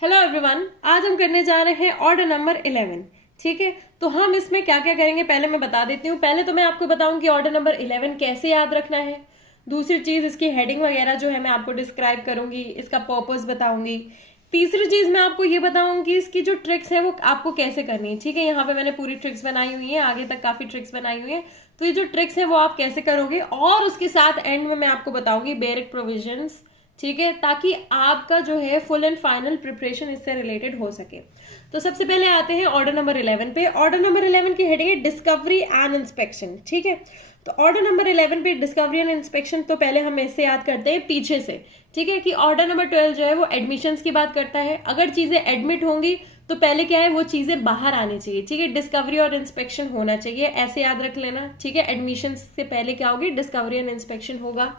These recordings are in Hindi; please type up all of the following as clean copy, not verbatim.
हेलो एवरीवन, आज हम करने जा रहे हैं ऑर्डर नंबर 11। ठीक है, तो हम इसमें क्या क्या करेंगे पहले मैं बता देती हूँ। पहले तो मैं आपको बताऊँ कि ऑर्डर नंबर 11 कैसे याद रखना है। दूसरी चीज़, इसकी हेडिंग वगैरह जो है मैं आपको डिस्क्राइब करूंगी, इसका पर्पस बताऊंगी। तीसरी चीज़ मैं आपको ये बताऊंगी इसकी जो ट्रिक्स है वो आपको कैसे करनी है। ठीक है, यहाँ पे मैंने पूरी ट्रिक्स बनाई हुई है, आगे तक काफ़ी ट्रिक्स बनाई हुई है। तो ये जो ट्रिक्स है वो आप कैसे करोगे, और उसके साथ एंड में मैं आपको बताऊंगी बेरिक प्रोविजंस। ठीक है, ताकि आपका जो है फुल एंड फाइनल प्रिपरेशन इससे रिलेटेड हो सके। तो सबसे पहले आते हैं ऑर्डर नंबर 11 पे। ऑर्डर नंबर 11 की हेडिंग है डिस्कवरी एंड इंस्पेक्शन। ठीक है, तो ऑर्डर नंबर 11 पे डिस्कवरी एंड इंस्पेक्शन, तो पहले हम इससे याद करते हैं पीछे से। ठीक है, कि ऑर्डर नंबर 12 जो है वो एडमिशंस की बात करता है। अगर चीजें एडमिट होंगी तो पहले क्या है, वो चीजें बाहर आनी चाहिए। ठीक है, डिस्कवरी और इंस्पेक्शन होना चाहिए, ऐसे याद रख लेना। ठीक है, एडमिशन से पहले क्या होगी, डिस्कवरी एंड इंस्पेक्शन होगा।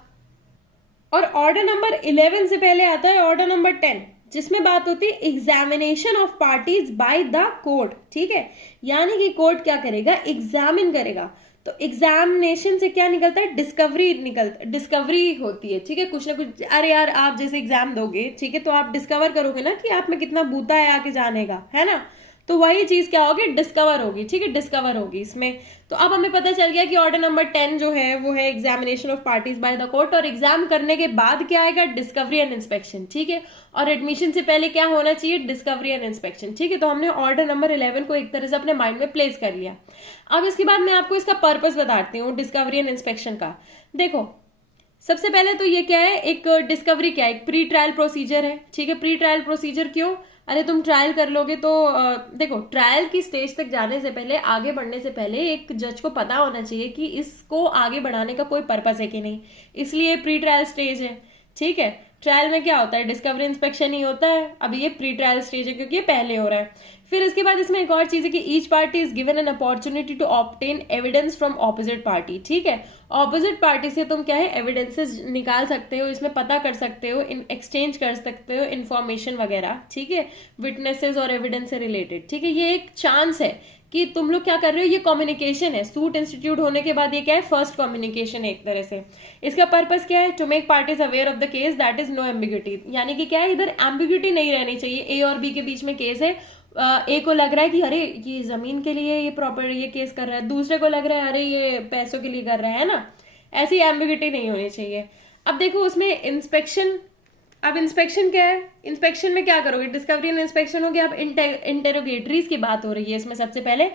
और ऑर्डर नंबर 11 से पहले आता है ऑर्डर नंबर 10, जिसमें बात होती है examination of parties bye the court. ठीक है, यानी कि कोर्ट क्या करेगा, एग्जामिन करेगा। तो एग्जामिनेशन से क्या निकलता है, डिस्कवरी होती है। ठीक है, कुछ ना कुछ, अरे यार आप जैसे एग्जाम दोगे, ठीक है, तो आप डिस्कवर करोगे ना कि आप में कितना बूता है आके जाने का, है ना। तो वही चीज क्या होगी, डिस्कवर होगी। ठीक है, डिस्कवर होगी इसमें। तो अब हमें पता चल गया कि ऑर्डर नंबर 10 जो है वो है examination of parties bye the court, और एग्जाम करने के बाद क्या आएगा, डिस्कवरी एंड इंस्पेक्शन। ठीक है, और एडमिशन से पहले क्या होना चाहिए, डिस्कवरी एंड इंस्पेक्शन। ठीक है, तो हमने ऑर्डर नंबर 11 को एक तरह से अपने माइंड में प्लेस कर लिया। अब इसके बाद मैं आपको इसका पर्पस बताती हूँ डिस्कवरी एंड इंस्पेक्शन का। देखो, सबसे पहले तो ये क्या है, एक डिस्कवरी क्या है, एक प्री ट्रायल प्रोसीजर है। ठीक है, प्री ट्रायल प्रोसीजर क्यों, अरे तुम ट्रायल कर लोगे तो देखो, ट्रायल की स्टेज तक जाने से पहले, आगे बढ़ने से पहले एक जज को पता होना चाहिए कि इसको आगे बढ़ाने का कोई पर्पस है कि नहीं, इसलिए प्री ट्रायल स्टेज है। ठीक है, ट्रायल में क्या होता है, डिस्कवरी इंस्पेक्शन ही होता है। अब ये प्री ट्रायल स्टेज है क्योंकि ये पहले हो रहा है। फिर इसके बाद इसमें एक और चीज है कि each party is given an opportunity to obtain evidence from opposite party. ठीक है, ऑपोजिट पार्टी से तुम क्या है, एविडेंसेस निकाल सकते हो, इसमें पता कर सकते हो, इन एक्सचेंज कर सकते हो इन्फॉर्मेशन वगैरह। ठीक है, विटनेसेस और एविडेंस से रिलेटेड। ठीक है, ये एक चांस है कि तुम लोग क्या कर रहे हो, ये कम्युनिकेशन है। सूट इंस्टीट्यूट होने के बाद ये क्या है, फर्स्ट कम्युनिकेशन है एक तरह से। इसका पर्पस क्या है, to make parties aware of the case that is no ambiguity, यानी कि क्या है, इधर एम्बिग्यूटी नहीं रहनी चाहिए। ए और बी के बीच में केस है, ए को लग रहा है कि अरे ये जमीन के लिए ये प्रॉपर्टी ये केस कर रहा है, दूसरे को लग रहा है अरे ये पैसों के लिए कर रहा है ना। ऐसी एम्बिग्यूटी नहीं होनी चाहिए। अब देखो उसमें इंस्पेक्शन, अब इंस्पेक्शन क्या है, इंस्पेक्शन में क्या करोगे, डिस्कवरी एंड इंस्पेक्शन हो गया। अब इंटेरोगेटरीज की बात हो रही है इसमें। सबसे पहले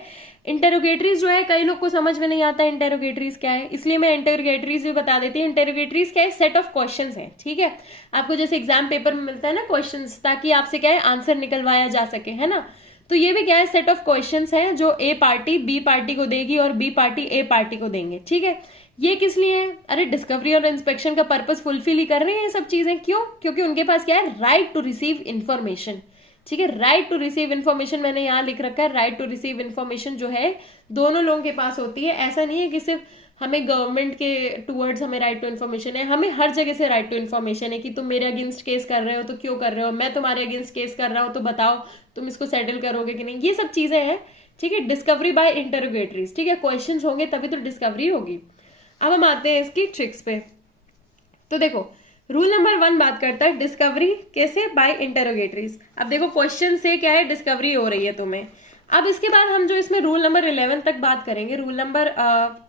इंटेरोगेटरीज जो है, कई लोग को समझ में नहीं आता इंटेरोगेटरीज क्या है, इसलिए मैं इंटेरोगेटरीज भी बता देती हूँ। इंटेरोगेटरीज क्या है, सेट ऑफ क्वेश्चंस है। ठीक है, आपको जैसे एग्जाम पेपर में मिलता है ना क्वेश्चंस, ताकि आपसे क्या है, आंसर निकलवाया जा सके, है ना। तो ये भी क्या है, सेट ऑफ क्वेश्चंस है जो ए पार्टी बी पार्टी को देगी और बी पार्टी ए पार्टी को देंगे। ठीक है, ये किस लिए है, अरे डिस्कवरी और इंस्पेक्शन का पर्पस फुलफिल ही कर रहे हैं ये सब चीजें। क्यों, क्योंकि उनके पास क्या है, राइट टू रिसीव इन्फॉर्मेशन। ठीक है, राइट टू रिसीव इन्फॉर्मेशन मैंने यहाँ लिख रखा है। राइट टू रिसीव इन्फॉर्मेशन जो है दोनों लोगों के पास होती है। ऐसा नहीं है कि सिर्फ हमें गवर्नमेंट के टूवर्ड्स हमें राइट टू इन्फॉर्मेशन है, हमें हर जगह से राइट टू इन्फॉर्मेशन है कि तुम मेरे अगेंस्ट केस कर रहे हो तो क्यों कर रहे हो, मैं तुम्हारे अगेंस्ट केस कर रहा हूँ तो बताओ तुम इसको सेटल करोगे कि नहीं, ये सब चीजें हैं। ठीक है, डिस्कवरी बाय इंटरोगेटरीज। ठीक है, क्वेश्चंस होंगे तभी तो डिस्कवरी होगी। अब हम आते हैं इसकी ट्रिक्स पे। तो देखो, रूल नंबर 1 बात करता है डिस्कवरी कैसे, बाय इंटरोगेटरीज। अब देखो क्वेश्चन से क्या है, डिस्कवरी हो रही है तुम्हें। अब इसके बाद हम जो इसमें रूल नंबर 11 तक बात करेंगे, रूल नंबर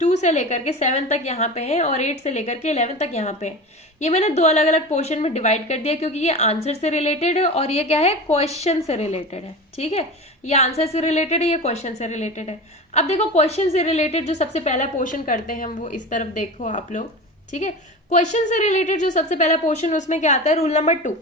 2 से लेकर के 7 तक यहाँ पे है, और 8 से लेकर के 11 तक यहाँ पे है। ये मैंने दो अलग अलग पोर्शन में डिवाइड कर दिया क्योंकि ये आंसर से रिलेटेड है और ये क्या है, क्वेश्चन से रिलेटेड है। ठीक है, ये आंसर से रिलेटेड है, ये क्वेश्चन से रिलेटेड है। अब देखो क्वेश्चन से रिलेटेड जो सबसे पहला पोर्शन करते हैं हम, वो इस तरफ देखो आप लोग। ठीक है, क्वेश्चन से रिलेटेड जो सबसे पहला पोर्शन, उसमें क्या आता है, रूल नंबर 2।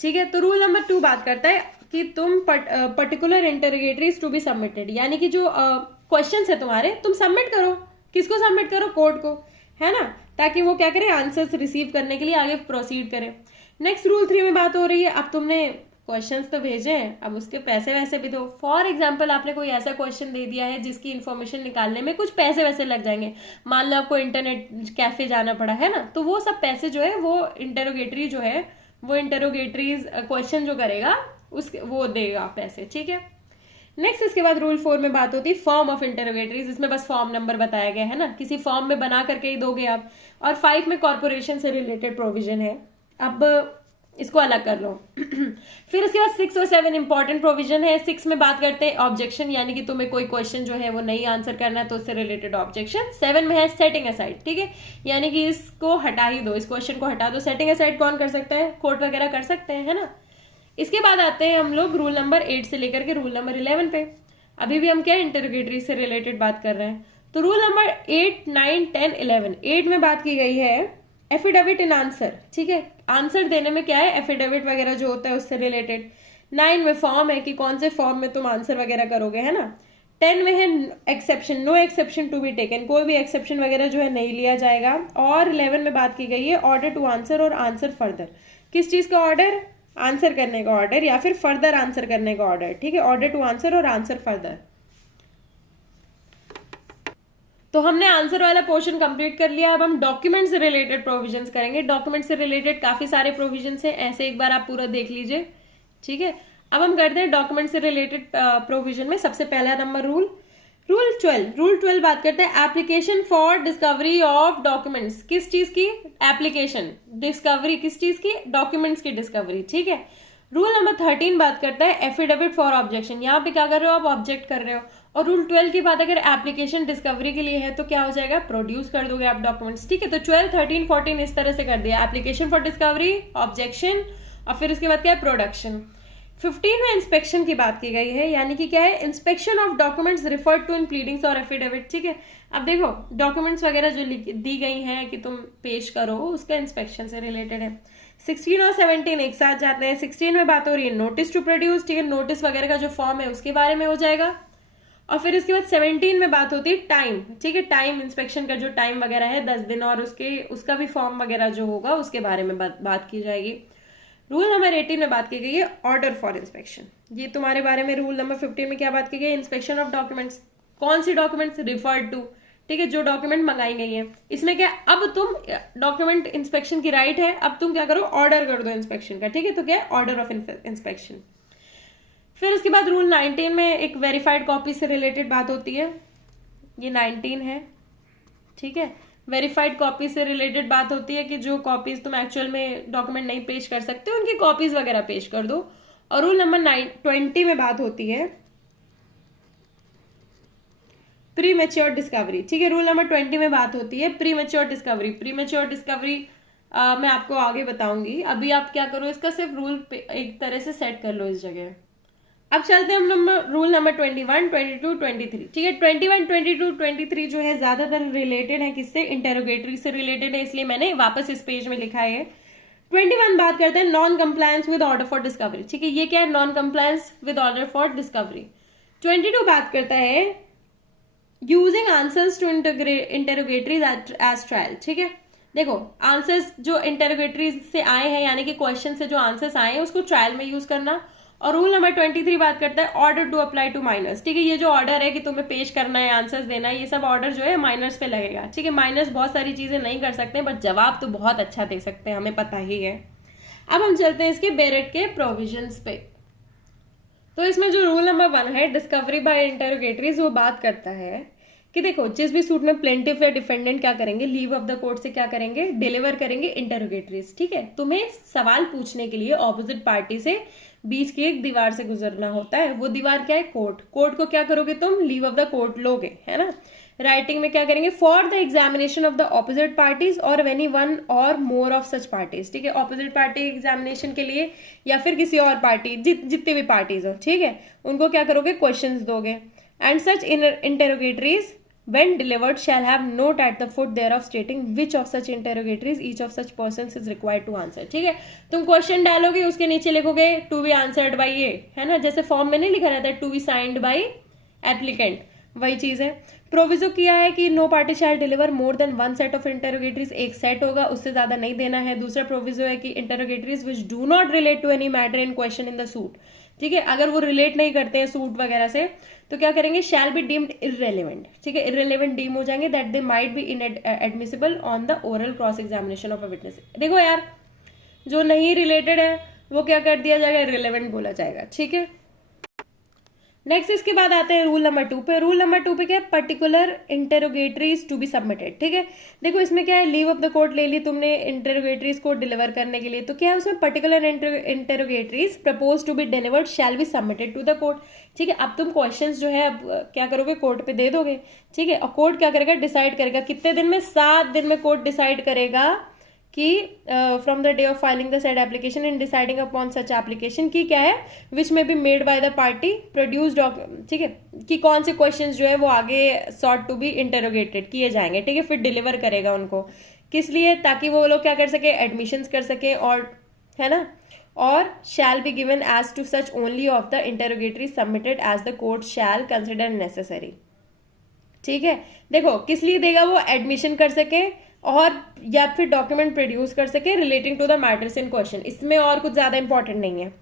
ठीक है, तो रूल नंबर 2 बात करता है कि तुम particular interrogatories to be submitted, यानी कि जो क्वेश्चन है तुम्हारे, तुम सबमिट करो। किसको सबमिट करो, कोर्ट को, है ना, ताकि वो क्या करे, आंसर्स रिसीव करने के लिए आगे प्रोसीड करे। नेक्स्ट रूल 3 में बात हो रही है, अब तुमने क्वेश्चंस तो भेजे हैं, अब उसके पैसे वैसे भी दो। फॉर एग्जाम्पल आपने कोई ऐसा क्वेश्चन दे दिया है जिसकी इन्फॉर्मेशन निकालने में कुछ पैसे वैसे लग जाएंगे, मान लो आपको इंटरनेट कैफे जाना पड़ा, है ना, तो वो सब पैसे जो है वो इंटरोगेटरी जो है, वो इंटरोगेटरीज क्वेश्चन जो करेगा उस वो देगा पैसे। ठीक है, नेक्स्ट इसके बाद रूल 4 में बात होती है फॉर्म ऑफ इंटरोगेटरीज। इसमें बस फॉर्म नंबर बताया गया है ना, किसी फॉर्म में बना करके ही दोगे आप। और 5 में कॉर्पोरेशन से रिलेटेड प्रोविजन है। अब इसको अलग कर लो। फिर उसके बाद 6 और 7 इंपॉर्टेंट प्रोविजन है। 6 में बात करते हैं ऑब्जेक्शन, यानी कि तुम्हें कोई क्वेश्चन जो है वो नहीं आंसर करना है तो उससे रिलेटेड ऑब्जेक्शन। 7 में है सेटिंग असाइड, ठीक है, यानी कि इसको हटा ही दो, इस क्वेश्चन को हटा दो। सेटिंग असाइड कौन कर सकता है? कोर्ट वगैरह कर सकते हैं, है ना। इसके बाद आते हैं हम लोग रूल नंबर 8 से लेकर के रूल नंबर 11 पे। अभी भी हम क्या इंटरोगेटरी से रिलेटेड बात कर रहे हैं। तो रूल नंबर 8, 9, 10, 11। 8 में बात की गई है एफिडेविट इन आंसर, ठीक है, आंसर देने में क्या है, एफिडेविट वगैरह जो होता है उससे रिलेटेड। 9 में फॉर्म है कि कौन से फॉर्म में तुम आंसर वगैरह करोगे, है ना। 10 में है exception, no exception to be taken, कोई भी एक्सेप्शन वगैरह जो है नहीं लिया जाएगा। और 11 में बात की गई है ऑर्डर टू आंसर और आंसर फर्दर। किस चीज का ऑर्डर? आंसर करने का ऑर्डर या फिर फर्दर आंसर करने का ऑर्डर, ठीक है, ऑर्डर टू आंसर और आंसर फर्दर। तो हमने आंसर वाला पोर्शन कंप्लीट कर लिया। अब हम डॉक्यूमेंट से रिलेटेड प्रोविजंस करेंगे। डॉक्यूमेंट से रिलेटेड काफी सारे प्रोविजंस हैं, ऐसे एक बार आप पूरा देख लीजिए, ठीक है। अब हम करते हैं डॉक्यूमेंट से रिलेटेड प्रोविजन में सबसे पहला नंबर रूल 12। रूल 12 बात करते हैं application for discovery of documents. किस चीज की एप्लीकेशन? डिस्कवरी किस चीज की? डॉक्यूमेंट्स की डिस्कवरी, ठीक है। रूल नंबर 13 बात करता है एफिडेविट फॉर ऑब्जेक्शन। यहाँ पे क्या कर रहे हो आप? ऑब्जेक्ट कर रहे हो। और रूल 12 की बात अगर एप्लीकेशन डिस्कवरी के लिए है तो क्या हो जाएगा? प्रोड्यूस कर दोगे आप डॉक्यूमेंट्स, ठीक है। तो 12, 13, 14 इस तरह से कर दिया, एप्लीकेशन फॉर डिस्कवरी, ऑब्जेक्शन और फिर उसके बाद क्या है? प्रोडक्शन। 15 में इंस्पेक्शन की बात की गई है, यानी कि क्या है? Inspection of documents referred to in pleadings और एफिडेविट, ठीक है। अब देखो डॉक्यूमेंट्स वगैरह जो दी गई हैं कि तुम पेश करो, उसका इंस्पेक्शन से रिलेटेड है। 16 और 17 एक साथ जाते हैं। 16 में बात हो रही है नोटिस टू प्रोड्यूस, ठीक है, नोटिस वगैरह का जो फॉर्म है उसके बारे में हो जाएगा। और फिर इसके बाद 17 में बात होती है टाइम, ठीक है, टाइम इंस्पेक्शन का जो टाइम वगैरह है 10 दिन, और उसका भी फॉर्म वगैरह जो होगा उसके बारे में बात की जाएगी। रूल नंबर 18 में बात की गई है ऑर्डर फॉर इंस्पेक्शन। ये तुम्हारे बारे में रूल नंबर 15 में क्या बात की गई है? Inspection of documents. कौन सी डॉक्यूमेंट्स? रिफर्ड टू, ठीक है, जो डॉक्यूमेंट मंगाई गई है। इसमें क्या, अब तुम डॉक्यूमेंट इंस्पेक्शन की राइट है, अब तुम क्या करो? ऑर्डर कर दो इंस्पेक्शन का, ठीक है। तो क्या है? Order of inspection. फिर उसके बाद रूल 19 में एक वेरीफाइड कॉपी से रिलेटेड बात होती है, ये 19 है, ठीक है। वेरीफाइड कॉपी से रिलेटेड बात होती है कि जो कॉपीज तुम एक्चुअल में डॉक्यूमेंट नहीं पेश कर सकते उनकी कॉपीज वगैरह पेश कर दो। और रूल नंबर 20 में बात होती है प्री मेच्योर डिस्कवरी, ठीक है। रूल नंबर 20 में बात होती है pre mature discovery. Pre mature discovery मैं आपको आगे बताऊंगी, अभी आप क्या करो, इसका सिर्फ रूल एक तरह से सेट कर लो इस जगह। अब चलते हैं हम रूल नंबर 21, 22, 23, ठीक है। 21, 22, 23 जो है ज्यादातर रिलेटेड है किससे? इंटेरोगेटरी से रिलेटेड है, इसलिए मैंने वापस इस पेज में लिखा है। 21 बात करते हैं non compliance with order for discovery, ठीक है, ये क्या है? Non compliance with order for discovery. 22 बात करता है using answers to interrogatories as trial, ठीक है। देखो आंसर्स जो इंटेरोगेटरीज से आए हैं, यानी कि क्वेश्चन से जो आंसर्स आए हैं उसको ट्रायल में यूज करना। और रूल नंबर 23 बात करता है order to apply to minors, ठीक है। ये जो ऑर्डर है कि तुम्हें पेश करना है, आंसर्स देना है, ये सब ऑर्डर जो है माइनर्स पे लगेगा, ठीक है। माइनर्स बहुत सारी चीजें नहीं कर सकते बट जवाब तो बहुत अच्छा दे सकते हैं, हमें पता ही है। अब हम चलते हैं इसके बेरेट के प्रोविजंस पे। तो इसमें जो रूल नंबर 1 है डिस्कवरी बाय इंटेरोगेटरीज, वो बात करता है कि देखो जिस भी सूट में प्लेंटिफ या डिफेंडेंट क्या करेंगे? लीव ऑफ द कोर्ट से क्या करेंगे? डिलीवर करेंगे इंटेरोगेटरीज, ठीक है। तुम्हें सवाल पूछने के लिए ऑपोजिट पार्टी से बीच की एक दीवार से गुजरना होता है। वो दीवार क्या है? कोर्ट। कोर्ट को क्या करोगे तुम? लीव ऑफ द कोर्ट लोगे, है ना। राइटिंग में क्या करेंगे? For the examination of the opposite parties और एनी वन और मोर ऑफ सच पार्टीज, ठीक है। ऑपोजिट पार्टी एग्जामिनेशन के लिए या फिर किसी और पार्टी, जितनी भी पार्टीज हो, ठीक है, उनको क्या करोगे? क्वेश्चंस दोगे। And such interrogatories when delivered shall have note at the foot thereof stating which of such interrogatories each of such persons is required to answer, ठीक है। तुम क्वेश्चन डालोगे, उसके नीचे लिखोगे टू बी आंसर्ड बाई ये, है ना, जैसे फॉर्म में नहीं लिखा रहता है to be signed by applicant, वही चीज है। प्रोविजो किया है कि no party shall deliver more than one set of interrogatories, एक सेट होगा, उससे ज्यादा नहीं देना है। दूसरा प्रोविजो है कि interrogatories which do not relate to any matter in question in the suit, ठीक है, अगर वो रिलेट नहीं करते हैं सूट वगैरह से तो क्या करेंगे? शैल बी डीम्ड इररेलेवेंट, ठीक है, इररेलेवेंट डीम हो जाएंगे, that they might be in admissible on the oral cross examination of a witness. देखो यार जो नहीं रिलेटेड है वो क्या कर दिया जाएगा? इररेलेवेंट बोला जाएगा, ठीक है। नेक्स्ट इसके बाद आते हैं रूल नंबर 2 पे। रूल नंबर 2 पे क्या है, particular interrogatories to be submitted. ठीक है, देखो इसमें क्या है, लीव ऑफ द कोर्ट ले ली तुमने इंटेरोगेटरीज को डिलीवर करने के लिए, तो क्या है उसमें particular interrogatories propose to be delivered shall be submitted to the court. ठीक है, अब तुम क्वेश्चंस जो है अब क्या करोगे, कोर्ट पे दे दोगे। ठीक है, और कोर्ट क्या करेगा, डिसाइड करेगा कितने दिन में, 7 दिन में कोर्ट डिसाइड करेगा कि from the day of filing the said application in deciding upon such application की क्या है, विच में be made by the party produce document. ठीक है, कि कौन से क्वेश्चंस जो है वो आगे सॉर्ट टू बी इंटेरोगेटेड किए जाएंगे। ठीक है, फिर डिलीवर करेगा उनको, किस लिए, ताकि वो लोग क्या कर सके, एडमिशंस कर सके, और है ना, और shall be given as to such only of the interrogatory submitted as the court shall consider necessary. ठीक है, देखो किस लिए देगा, वो एडमिशन कर सके और या फिर डॉक्यूमेंट प्रोड्यूस कर सके relating to the matters in question, इसमें और कुछ ज्यादा इंपॉर्टेंट नहीं है।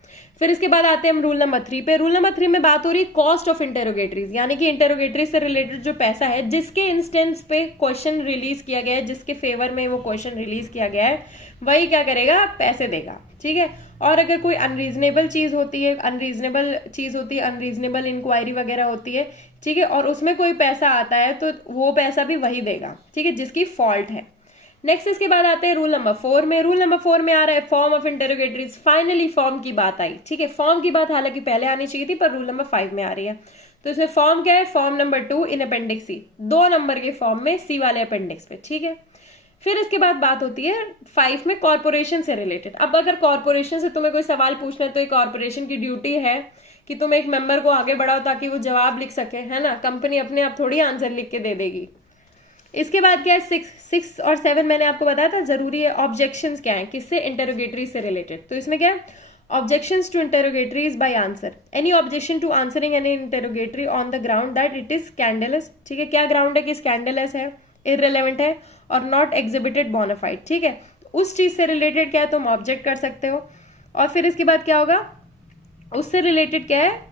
फिर इसके बाद आते हैं हम रूल नंबर 3 पे। रूल नंबर 3 में बात हो रही है कॉस्ट ऑफ इंटेरोगेटरीज, यानी कि इंटेरोगेटरीज से रिलेटेड जो पैसा है, जिसके इंस्टेंस पे क्वेश्चन रिलीज किया गया है, जिसके फेवर में वो क्वेश्चन रिलीज किया गया है, वही क्या करेगा, पैसे देगा। ठीक है, और अगर कोई अनरीजनेबल चीज होती है, अनरीजनेबल इंक्वायरी वगैरह होती है, ठीक है, और उसमें कोई पैसा आता है तो वो पैसा भी वही देगा। ठीक है, जिसकी फॉल्ट है। नेक्स्ट इसके बाद आते हैं रूल नंबर 4 में। रूल नंबर 4 में आ रहा है form of interrogatories. Finally form की बात आई। ठीक है, फॉर्म की बात हालांकि पहले आनी चाहिए थी, पर रूल नंबर 5 में आ रही है। तो इसमें फॉर्म क्या है, फॉर्म नंबर 2 इन अपेंडिक्स सी, 2 नंबर के फॉर्म में सी वाले अपेंडिक्स पे। ठीक है, फिर इसके बाद बात होती है 5 में कॉर्पोरेशन से रिलेटेड। अब अगर कॉर्पोरेशन से तुम्हें कोई सवाल पूछना है तो एक कॉर्पोरेशन की ड्यूटी है कि तुम एक मेंबर को आगे बढ़ाओ ताकि वो जवाब लिख सके, है ना। कंपनी अपने आप थोड़ी आंसर लिख के दे देगी। इसके बाद क्या है, 6 और 7 मैंने आपको बताया था जरूरी है। ऑब्जेक्शंस क्या है, किससे, इंटेरोगेटरी से रिलेटेड। तो इसमें क्या है, objections to interrogatories by answer, any objection to answering any interrogatory on the ground that it is scandalous. ठीक है, क्या ग्राउंड है कि स्कैंडलस है, इररिलेवेंट है, और नॉट एग्जिबिटेड बोनाफाइड। ठीक है, उस चीज से रिलेटेड क्या है, तुम ऑब्जेक्ट कर सकते हो। और फिर इसके बाद क्या होगा, उससे रिलेटेड क्या है,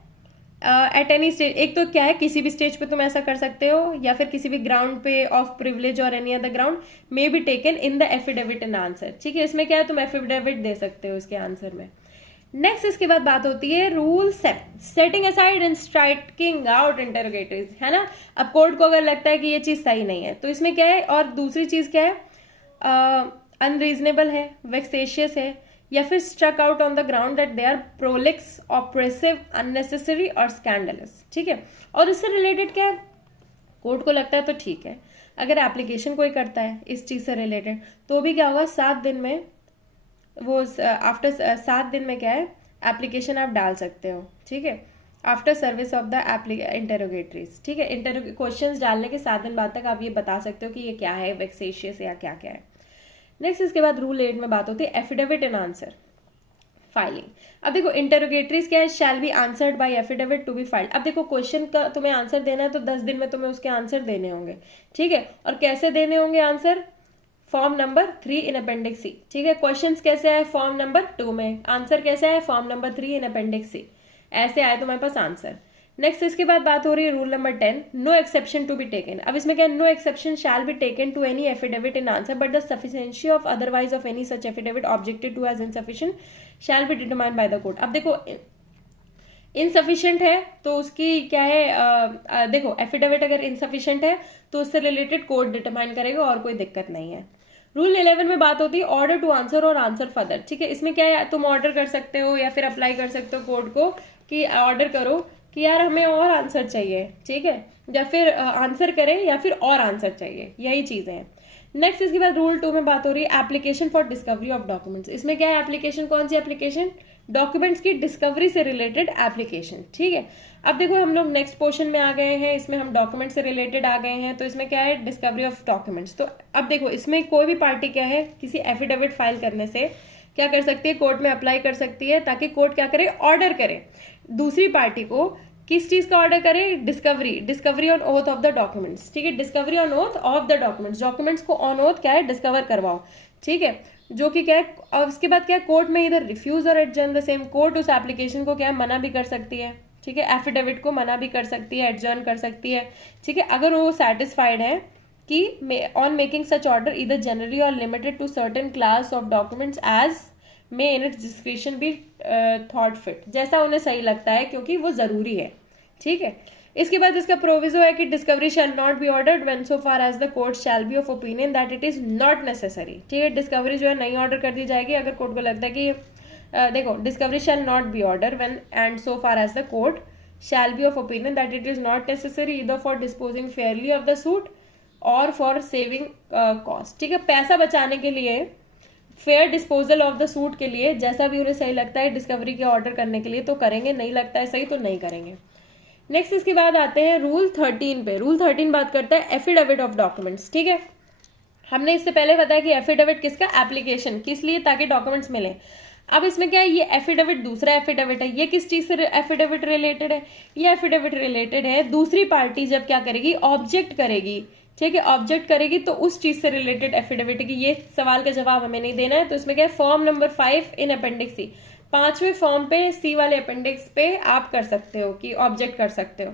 एट एनी स्टेज, एक तो क्या है, किसी भी स्टेज पे तुम ऐसा कर सकते हो, या फिर किसी भी ग्राउंड पे ऑफ प्रिविलेज और any other ground may be taken in the affidavit in answer. ठीक है, इसमें क्या है, तुम एफिडेविट दे सकते हो इसके आंसर में। नेक्स्ट इसके बाद बात होती है rule 7, setting aside and striking out interrogatories, है ना। अब कोर्ट को अगर लगता है कि ये चीज सही नहीं है तो इसमें क्या है, और दूसरी चीज क्या है, अनरीजनेबल है, वेक्सेशियस है, या फिर struck out on the ground that they are prolix, oppressive, unnecessary और स्कैंडलस। ठीक है, और इससे रिलेटेड क्या है, कोर्ट को लगता है तो ठीक है। अगर एप्लीकेशन कोई करता है इस चीज से रिलेटेड तो भी क्या होगा, 7 दिन में वो, आफ्टर 7 दिन में क्या है, एप्लीकेशन आप डाल सकते हो। ठीक है, after service of the interrogatories. ठीक है, क्वेश्चंस डालने के 7 दिन बाद तक आप ये बता सकते हो कि ये क्या है, वेक्सेशियस या क्या क्या है। नेक्स्ट इसके बाद रूल 8 में बात होती है एफिडेविट इन आंसर फाइलिंग। अब देखो इंटेरोगेटरीज क्या है, shall be answered by affidavit to be filed. अब देखो क्वेश्चन का तुम्हें आंसर देना है तो 10 दिन में तुम्हें उसके आंसर देने होंगे। ठीक है, और कैसे देने होंगे आंसर, फॉर्म नंबर 3 इन अपेंडिक्स सी। ठीक है, क्वेश्चंस कैसे आए, फॉर्म नंबर 2 में, आंसर कैसे आए, फॉर्म नंबर 3 इन अपेंडिक्स सी, ऐसे आए तुम्हारे पास आंसर। नेक्स्ट इसके बाद बात हो रही है rule number 10, no exception to be taken. अब इसमें क्या, no exception shall be taken to any affidavit in answer but the sufficiency of otherwise of any such affidavit objected to as insufficient shall be determined by the court. अब देखो इनसफिशिएंट है तो उसकी क्या है, देखो एफिडेविट अगर इनसफिशिएंट है तो उससे रिलेटेड कोर्ट डिटरमाइन करेगा और कोई दिक्कत नहीं है। रूल 11 में बात होती है ऑर्डर टू आंसर और आंसर फर्दर। ठीक है, इसमें क्या है, तुम ऑर्डर कर सकते हो या फिर अप्लाई कर सकते हो कोर्ट को कि ऑर्डर करो कि यार हमें और आंसर चाहिए। ठीक है, या फिर आंसर करें या फिर और आंसर चाहिए, यही चीजें हैं। नेक्स्ट इसके बाद रूल 2 में बात हो रही है application for discovery of documents. इसमें क्या है, एप्लीकेशन कौन सी एप्लीकेशन, डॉक्यूमेंट्स की डिस्कवरी से रिलेटेड एप्लीकेशन। ठीक है, अब देखो हम लोग नेक्स्ट पोर्शन में आ गए हैं, इसमें हम डॉक्यूमेंट से रिलेटेड आ गए हैं। तो इसमें क्या है, डिस्कवरी ऑफ डॉक्यूमेंट्स। तो अब देखो इसमें कोई भी पार्टी क्या है, किसी एफिडेविट फाइल करने से क्या कर सकती है, कोर्ट में अप्लाई कर सकती है ताकि कोर्ट क्या करे, ऑर्डर करे दूसरी पार्टी को, किस चीज का ऑर्डर करे, discovery on oath of the documents. ठीक है, discovery on oath of the documents को ऑन ओथ क्या है, डिस्कवर करवाओ। ठीक है, जो कि क्या है, और उसके बाद क्या है, कोर्ट में इधर रिफ्यूज और एडजर्न द सेम। कोर्ट उस एप्लीकेशन को क्या है, मना भी कर सकती है। ठीक है, एफिडेविट को मना भी कर सकती है, एडजर्न कर सकती है। ठीक है, अगर वो सेटिस्फाइड है कि on making such order either generally और limited to certain class of documents as may in its description be thought fit, जैसा उन्हें सही लगता है क्योंकि वो जरूरी है। ठीक है। इसके बाद इसका प्रोविजो है कि discovery shall not be ordered when so far as the court shall be of opinion that it is not necessary. ठीक है, डिस्कवरी जो है नहीं ऑर्डर कर दी जाएगी अगर कोर्ट को लगता है कि देखो, discovery shall not be order when and so far as the court shall be of opinion that it is not necessary either for disposing fairly of the suit और फॉर सेविंग कॉस्ट। ठीक है, पैसा बचाने के लिए, fair disposal of the suit के लिए, जैसा भी उन्हें सही लगता है डिस्कवरी के ऑर्डर करने के लिए तो करेंगे, नहीं लगता है सही तो नहीं करेंगे। नेक्स्ट इसके बाद आते हैं रूल 13 पे। रूल 13 बात करता है एफिडेविट ऑफ डॉक्यूमेंट्स। ठीक है, हमने इससे पहले बताया कि एफिडेविट किसका, एप्लीकेशन, किस लिए, ताकि डॉक्यूमेंट्स मिले। अब इसमें क्या है, ये एफिडेविट दूसरा एफिडेविट है। ये किस चीज से एफिडेविट रिलेटेड है, ये एफिडेविट रिलेटेड है दूसरी पार्टी जब क्या करेगी, ऑब्जेक्ट करेगी। ठीक है, ऑब्जेक्ट करेगी तो उस चीज से रिलेटेड एफिडेविट की। ये सवाल का जवाब हमें नहीं देना है, तो इसमें क्या है, फॉर्म नंबर 5 इन अपेंडिक्स सी, 5वें फॉर्म पे सी वाले अपेंडिक्स पे आप कर सकते हो कि ऑब्जेक्ट कर सकते हो।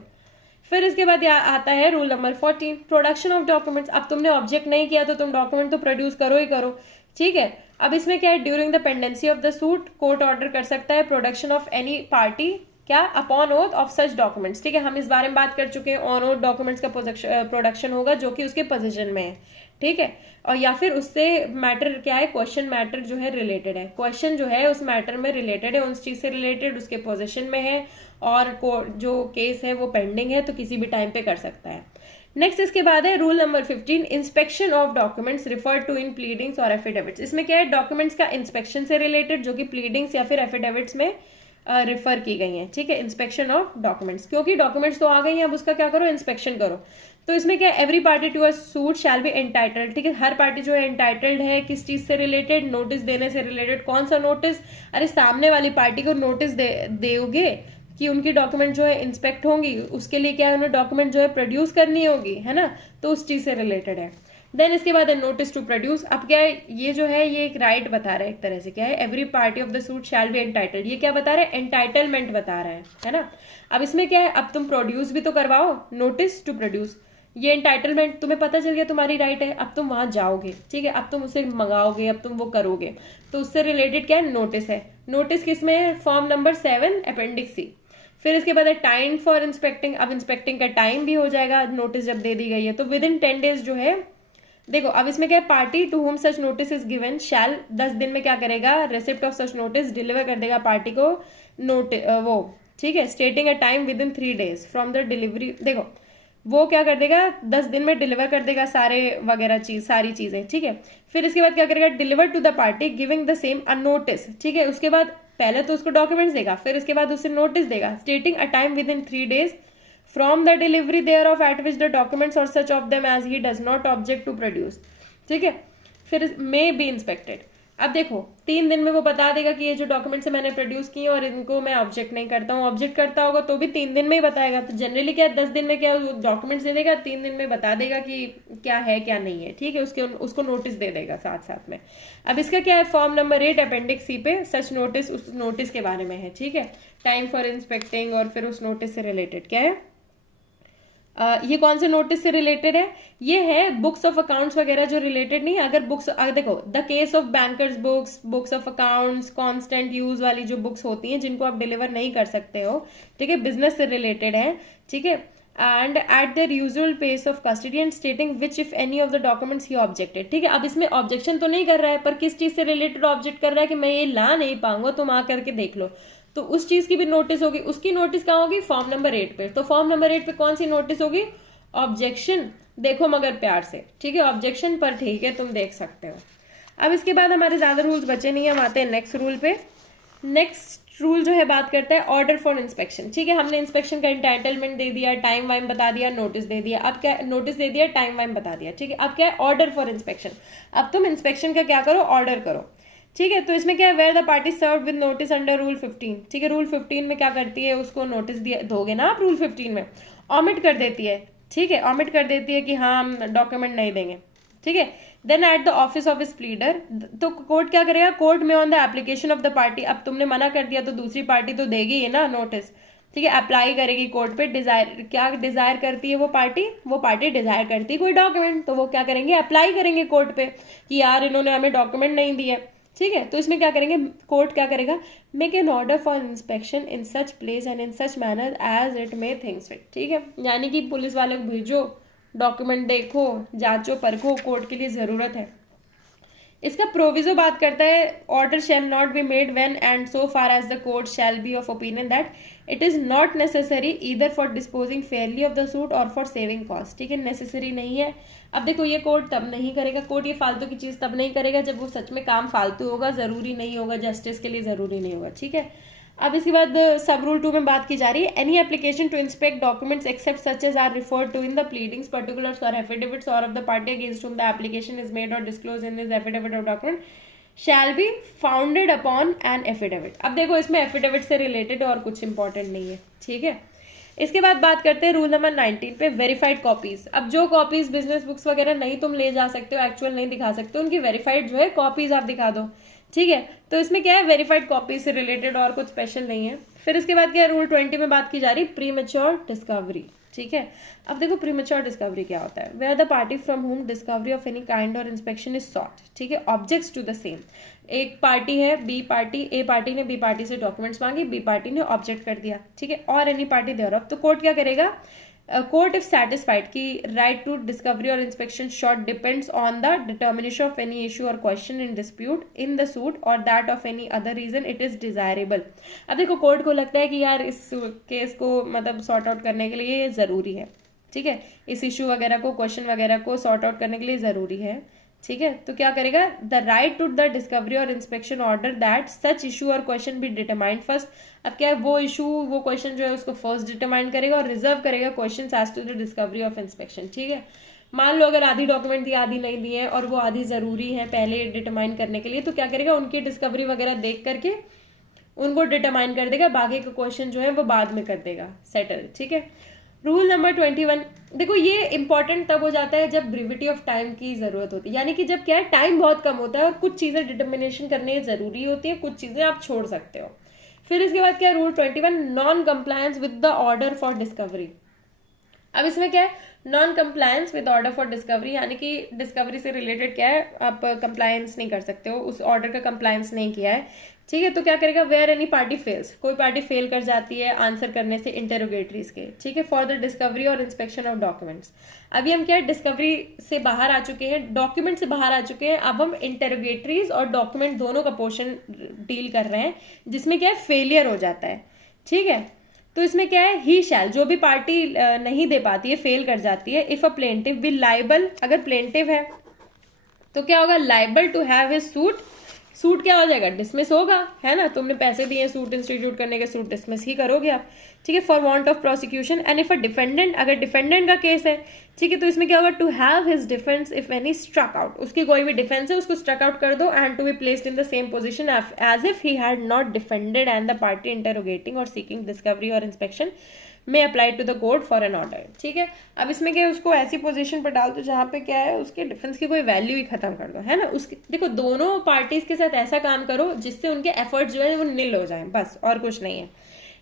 फिर इसके बाद आता है rule number 14, production of documents. अब तुमने ऑब्जेक्ट नहीं किया तो तुम डॉक्यूमेंट तो प्रोड्यूस करो ही करो। ठीक है, अब इसमें क्या है, during the pendency of the suit court order कर सकता है प्रोडक्शन ऑफ एनी पार्टी, क्या, upon oath of such documents. ठीक है, हम इस बारे में बात कर चुके हैं, ऑन ओथ डॉक्यूमेंट्स का प्रोडक्शन होगा जो कि उसके पोजीशन में है। ठीक है, और या फिर उससे मैटर क्या है, क्वेश्चन मैटर जो है रिलेटेड है, क्वेश्चन जो है उस मैटर में रिलेटेड है, उस चीज से रिलेटेड उसके पोजीशन में है, और जो केस है वो पेंडिंग है, तो किसी भी टाइम पे कर सकता है। नेक्स्ट इसके बाद है rule number 15, inspection of documents referred to in pleadings और एफिडेविट्स। इसमें क्या है, डॉक्यूमेंट्स का इंस्पेक्शन से रिलेटेड जो कि प्लीडिंग्स या फिर एफिडेविट्स में रेफर की गई हैं। ठीक है, इंस्पेक्शन ऑफ डॉक्यूमेंट्स, क्योंकि डॉक्यूमेंट्स तो आ गई हैं, अब उसका क्या करो, इंस्पेक्शन करो। तो इसमें क्या है, every party to a suit shall be entitled. ठीक है, हर पार्टी जो है एंटाइटल्ड है किस चीज से रिलेटेड, नोटिस देने से रिलेटेड। कौन सा नोटिस, अरे सामने वाली पार्टी को नोटिस दोगे कि उनकी डॉक्यूमेंट जो है इंस्पेक्ट होंगी, उसके लिए क्या है, उन्हें डॉक्यूमेंट जो है प्रोड्यूस करनी होगी, है ना, तो उस चीज से रिलेटेड है। देन इसके बाद है नोटिस टू प्रोड्यूस। अब क्या है, ये जो है ये एक राइट बता रहा है, एक तरह से क्या है, every party of the suit shall be entitled. ये क्या बता रहा है, एंटाइटलमेंट बता रहा है ना। अब इसमें क्या है, अब तुम प्रोड्यूस भी तो करवाओ, नोटिस टू प्रोड्यूस, ये एंटाइटलमेंट तुम्हें पता चल गया, तुम्हारी राइट है, अब तुम वहां जाओगे। ठीक है, अब तुम उसे मंगाओगे, अब तुम वो करोगे, तो उससे रिलेटेड क्या है, नोटिस है। नोटिस किस में है, फॉर्म नंबर 7 अपेंडिक्स सी। फिर इसके बाद है टाइम फॉर इंस्पेक्टिंग। अब इंस्पेक्टिंग का टाइम भी हो जाएगा नोटिस जब दे दी गई है, तो विद इन 10 डेज जो है, देखो अब इसमें क्या है, party to whom such notice is given shall, 10 दिन में क्या करेगा, receipt of such notice deliver कर देगा पार्टी को नोटिस वो। ठीक है, stating a time within 3 days from the delivery. देखो वो क्या कर देगा, 10 दिन में डिलीवर कर देगा सारे वगैरह सारी चीजें। ठीक है, फिर इसके बाद क्या करेगा, deliver to the party giving the same a notice. ठीक है, उसके बाद पहले तो उसको डॉक्यूमेंट्स देगा, फिर इसके बाद उसे नोटिस देगा, स्टेटिंग a time within 3 days from the delivery thereof at which the documents or such of them as he does not object to produce। ठीक है, फिर may be inspected। अब देखो 3 दिन में वो बता देगा कि ये जो डॉक्यूमेंट्स मैंने प्रोड्यूस किए और इनको मैं ऑब्जेक्ट नहीं करता हूँ। ऑब्जेक्ट करता होगा तो भी 3 दिन में ही बताएगा। तो जनरली क्या 10 दिन में क्या डॉक्यूमेंट्स दे देगा, 3 दिन में बता देगा कि क्या है क्या नहीं है। ठीक है, उसको नोटिस दे देगा साथ साथ में। अब इसका क्या है, फॉर्म नंबर 8 अपेंडिक्स सी पे सच नोटिस, उस नोटिस के बारे में है। ठीक है, टाइम फॉर इंस्पेक्टिंग और फिर उस नोटिस से रिलेटेड क्या है, ये कौन से नोटिस से रिलेटेड है, ये है बुक्स ऑफ अकाउंट्स वगैरह जो रिलेटेड नहीं। अगर बुक्स, अगर देखो the case of bankers books, books of accounts, constant use वाली जो बुक्स होती हैं जिनको आप डिलीवर नहीं कर सकते हो, ठीक है, बिजनेस से रिलेटेड है। ठीक है, and eight there usual place of custody and स्टेटिंग which if any of the documents he objected. ठीक है, अब इसमें ऑब्जेक्शन तो नहीं कर रहा है, पर किस चीज से रिलेटेड ऑब्जेक्ट कर रहा है कि मैं ये ला नहीं पाऊंगा, तुम आ करके देख लो, तो उस चीज की भी नोटिस होगी। उसकी नोटिस कहाँ होगी, फॉर्म नंबर 8 पे। तो फॉर्म नंबर 8 पे कौन सी नोटिस होगी, ऑब्जेक्शन। देखो मगर प्यार से, ठीक है, ऑब्जेक्शन पर, ठीक है, तुम देख सकते हो। अब इसके बाद हमारे ज्यादा रूल्स बचे नहीं, हम आते हैं नेक्स्ट रूल पे। नेक्स्ट रूल जो है बात करता है ऑर्डर फॉर इंस्पेक्शन। ठीक है, हमने इंस्पेक्शन का एंटाइटलमेंट दे दिया, टाइम वाइम बता दिया, नोटिस दे दिया। अब क्या, नोटिस दे दिया, टाइम वाइम बता दिया। ठीक है, अब क्या है, ऑर्डर फॉर इंस्पेक्शन। अब तुम इंस्पेक्शन का क्या करो, ऑर्डर करो। ठीक है, तो इसमें क्या है, where the party serve with notice under rule 15। ठीक है, रूल 15 में क्या करती है, उसको नोटिस दोगे ना आप, रूल 15 में ऑमिट कर देती है। ठीक है, ऑमिट कर देती है कि हाँ हम डॉक्यूमेंट नहीं देंगे। ठीक है, then at the office of his pleader, तो कोर्ट क्या करेगा, कोर्ट में on the application of the party. अब तुमने मना कर दिया तो दूसरी पार्टी तो देगी ही ना नोटिस। ठीक है, अप्लाई करेगी कोर्ट पे। डिजायर, क्या डिजायर करती है वो पार्टी डिजायर करती है कोई डॉक्यूमेंट, तो वो क्या करेंगे, अप्लाई करेंगे कोर्ट पे कि यार इन्होंने हमें डॉक्यूमेंट नहीं दिए। ठीक है, तो इसमें क्या करेंगे, कोर्ट क्या करेगा, make an order for inspection in such place and in such manner as it may things fit. ठीक है, यानी कि पुलिस वाले को भेजो, डॉक्यूमेंट देखो, जांचो परखो, कोर्ट के लिए ज़रूरत है। इसका प्रोविजो बात करता है, order shall not be made when and so far as the court shall be of opinion that it is not necessary either for disposing fairly of the suit और फॉर सेविंग कॉस्ट। ठीक है, नेसेसरी नहीं है। अब देखो ये कोर्ट तब नहीं करेगा, कोर्ट ये फालतू की चीज़ तब नहीं करेगा जब वो सच में काम फालतू होगा, ज़रूरी नहीं होगा, जस्टिस के लिए ज़रूरी नहीं होगा। ठीक है, अब इसके बाद सब रूल 2 में बात की जा रही है, any application to inspect documents except such as are referred to in the pleadings particulars और एफिडेविट्स और of the party against whom the application is made और disclose in this affidavit of document shall be founded upon an affidavit. अब देखो इसमें एफिडेविट से रिलेटेड और कुछ इंपॉर्टेंट नहीं है। ठीक है, इसके बाद बात करते हैं रूल नंबर 19 पे, वेरीफाइड कॉपीज। अब जो कॉपीज बिजनेस बुक्स वगैरह नहीं तुम ले जा सकते हो, एक्चुअल नहीं दिखा सकते हो, उनकी वेरीफाइड जो है कॉपीज आप दिखा दो। ठीक है, तो इसमें क्या है, वेरीफाइड कॉपी से रिलेटेड और कुछ स्पेशल नहीं है। फिर इसके बाद क्या है, रूल 20 में बात की जा रही प्री मैच्योर डिस्कवरी। ठीक है, अब देखो प्री मैच्योर डिस्कवरी क्या होता है, वेयर द पार्टी फ्रॉम हुम डिस्कवरी ऑफ एनी काइंड और इंस्पेक्शन इज सॉट। ठीक है, ऑब्जेक्ट्स टू द सेम, एक पार्टी है बी पार्टी, ए पार्टी ने बी पार्टी से डॉक्यूमेंट्स मांगे, बी पार्टी ने ऑब्जेक्ट कर दिया। ठीक है, और एनी पार्टी देयर ऑफ, तो कोर्ट क्या करेगा, कोर्ट इफ सेटिस्फाइड कि राइट टू डिस्कवरी और inspection shot depends on the determination of any issue और question in dispute in the suit और that of any other reason it is desirable. अब देखो कोर्ट को लगता है कि यार इस केस को मतलब सॉर्ट आउट करने के लिए ये ज़रूरी है। ठीक है, इस इशू वगैरह को, क्वेश्चन वगैरह को सॉर्ट आउट करने के लिए ज़रूरी है। ठीक है, तो क्या करेगा, the right to the discovery और inspection order that such issue और क्वेश्चन बी डिटरमाइंड फर्स्ट। अब क्या है, वो इशू वो क्वेश्चन जो है उसको फर्स्ट डिटरमाइन करेगा और रिजर्व करेगा question as to the discovery of inspection. ठीक है, मान लो अगर आधी डॉक्यूमेंट दी आधी नहीं दी है और वो आधी ज़रूरी है पहले डिटरमाइन करने के लिए, तो क्या करेगा, उनकी डिस्कवरी वगैरह देख करके उनको डिटरमाइन कर देगा, बाकी का क्वेश्चन जो है वो बाद में कर देगा सेटल। ठीक है, रूल नंबर 21, देखो ये इंपॉर्टेंट तब हो जाता है जब ब्रीविटी ऑफ टाइम की जरूरत होती है, यानी कि जब क्या है टाइम बहुत कम होता है और कुछ चीजें डिटर्मिनेशन करने जरूरी होती है, कुछ चीजें आप छोड़ सकते हो। फिर इसके बाद क्या है, rule 21, non compliance with the order for discovery. अब इसमें क्या है, non compliance with order for discovery, यानी कि डिस्कवरी से रिलेटेड क्या है, आप कंप्लायंस नहीं कर सकते हो, उस ऑर्डर का कंप्लायंस नहीं किया है। ठीक है, तो क्या करेगा, वेयर एनी पार्टी फेल्स, कोई पार्टी फेल कर जाती है आंसर करने से इंटेरोगेटरीज के। ठीक है, फॉर द डिस्कवरी और इंस्पेक्शन ऑफ डॉक्यूमेंट्स। अभी हम क्या है, डिस्कवरी से बाहर आ चुके हैं, डॉक्यूमेंट से बाहर आ चुके हैं, अब हम इंटेरोगेटरीज और डॉक्यूमेंट दोनों का पोर्शन डील कर रहे हैं, जिसमें क्या है फेलियर हो जाता है। ठीक है, तो इसमें क्या है, ही शैल, जो भी पार्टी नहीं दे पाती है, फेल कर जाती है, if a plaintiff will liable, अगर प्लेंटिव है तो क्या होगा, liable to have his suit, suit क्या हो जाएगा, डिसमिस होगा, है ना, तुमने पैसे दिए सूट इंस्टीट्यूट करने के, सूट डिसमिस ही करोगे आप। ठीक है, for want of prosecution and if a defendant, अगर डिफेंडेंट का केस है, ठीक है, तो इसमें क्या होगा, to have his defence if any struck out, उसकी कोई भी डिफेंस है उसको स्ट्रक आउट कर दो, and to be placed in the same position as if he had not defended and the party interrogating और सीकिंग डिस्कवरी और inspection may apply to the court for an order. ठीक है, अब इसमें क्या है, उसको ऐसी पोजीशन पर डाल दो जहाँ पे क्या है, उसके डिफेंस की कोई वैल्यू ही खत्म कर दो, है ना, उसके देखो दोनों पार्टीज के साथ ऐसा काम करो जिससे उनके एफर्ट जो है वो निल हो जाए, बस और कुछ नहीं है।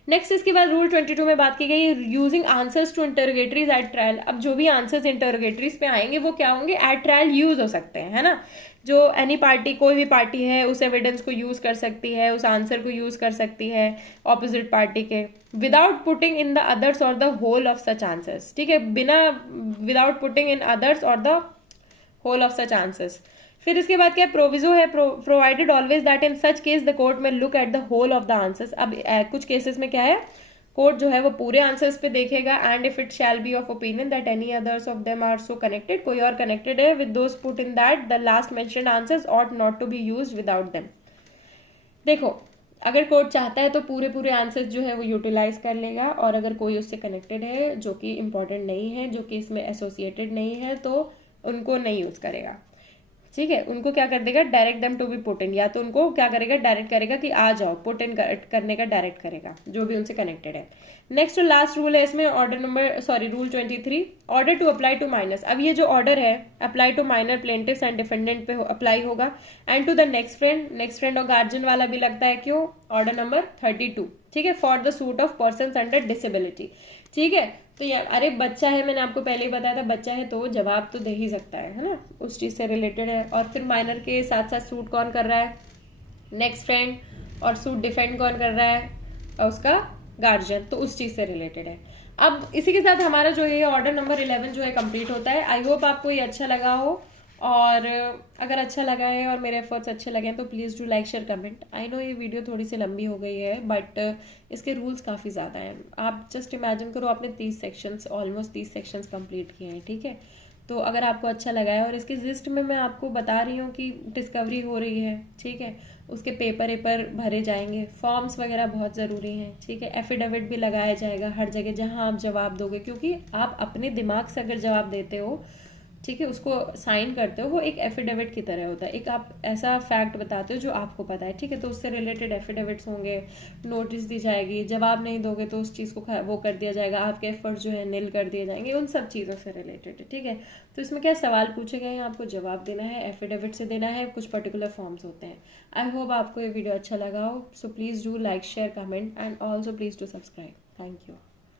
नेक्स्ट इसके बाद रूल 22 में बात की गई, using answers to interrogatories at trial. अब जो भी आंसर्स इंटरोगेटरीज पे आएंगे वो क्या होंगे, एट ट्रायल यूज हो सकते हैं, है ना, जो एनी पार्टी, कोई भी पार्टी है उस एविडेंस को यूज कर सकती है, उस आंसर को यूज कर सकती है ऑपोजिट पार्टी के, without putting in the others और the whole of such answers. ठीक है, बिना विदाउट पुटिंग इन अदर्स और the whole of such answers. फिर इसके बाद क्या प्रोविजो है, provided always that in such case the court may look at the whole of the answers. अब कुछ केसेस में क्या है, कोर्ट जो है वो पूरे आंसर्स पे देखेगा, and if it shall be of opinion that any others of them are so connected, कोई और कनेक्टेड है with those put in that the last mentioned answers ought not to be used without them. देखो अगर कोर्ट चाहता है तो पूरे पूरे आंसर्स जो है वो यूटिलाइज कर लेगा, और अगर कोई उससे कनेक्टेड है जो कि इंपॉर्टेंट नहीं है, जो कि इसमें एसोसिएटेड नहीं है, तो उनको नहीं यूज करेगा। ठीक है, उनको क्या कर देगा, direct them to be put in, या तो उनको क्या करेगा, डायरेक्ट करेगा कि आ जाओ, पुट इन करने का डायरेक्ट करेगा जो भी उनसे कनेक्टेड है। नेक्स्ट और लास्ट रूल है इसमें, rule 23, order to apply to minors. अब ये जो ऑर्डर है apply to minor plaintiffs and defendant पे अप्लाई होगा, and to the next friend और गार्जियन वाला भी लगता है, क्यों, ऑर्डर नंबर 32। ठीक है, for the suit of person under disability. ठीक है, तो यार अरे बच्चा है, मैंने आपको पहले ही बताया था, बच्चा है तो जवाब तो दे ही सकता है ना, उस चीज से रिलेटेड है। और फिर माइनर के साथ साथ सूट कौन कर रहा है, नेक्स्ट फ्रेंड, और सूट डिफेंड कौन कर रहा है, और उसका गार्जियन, तो उस चीज़ से रिलेटेड है। अब इसी के साथ हमारा जो है ऑर्डर नंबर 11 जो है कंप्लीट होता है। आई होप आपको ये अच्छा लगा हो, और अगर अच्छा लगा है और मेरे एफर्ट्स अच्छे लगे हैं तो please do like share comment. I know ये वीडियो थोड़ी सी लंबी हो गई है, बट इसके रूल्स काफ़ी ज़्यादा हैं। आप जस्ट इमेजिन करो, आपने 30 सेक्शंस, ऑलमोस्ट 30 सेक्शंस कंप्लीट किए हैं, ठीक है। तो अगर आपको अच्छा लगा है, और इसके जिस्ट में मैं आपको बता रही हूँ कि डिस्कवरी हो रही है, ठीक है, उसके पेपर वेपर भरे जाएंगे, फॉर्म्स वगैरह बहुत ज़रूरी हैं, ठीक है, एफिडेविट भी लगाया जाएगा हर जगह जहाँ आप जवाब दोगे, क्योंकि आप अपने दिमाग से अगर जवाब देते हो, ठीक है, उसको साइन करते हो, वो एक एफिडेविट की तरह होता है। एक आप ऐसा फैक्ट बताते हो जो आपको पता है, ठीक है, तो उससे रिलेटेड एफिडेविट्स होंगे, नोटिस दी जाएगी, जवाब नहीं दोगे तो उस चीज़ को वो कर दिया जाएगा, आपके एफर्ट जो है नील कर दिए जाएंगे, उन सब चीज़ों से रिलेटेड है, ठीक है। तो इसमें क्या सवाल पूछे गए हैं, आपको जवाब देना है, एफिडेविट से देना है, कुछ पर्टिकुलर फॉर्म्स होते हैं। आई होप आपको ये वीडियो अच्छा लगा हो, so please do like share comment and also please do subscribe. Thank you.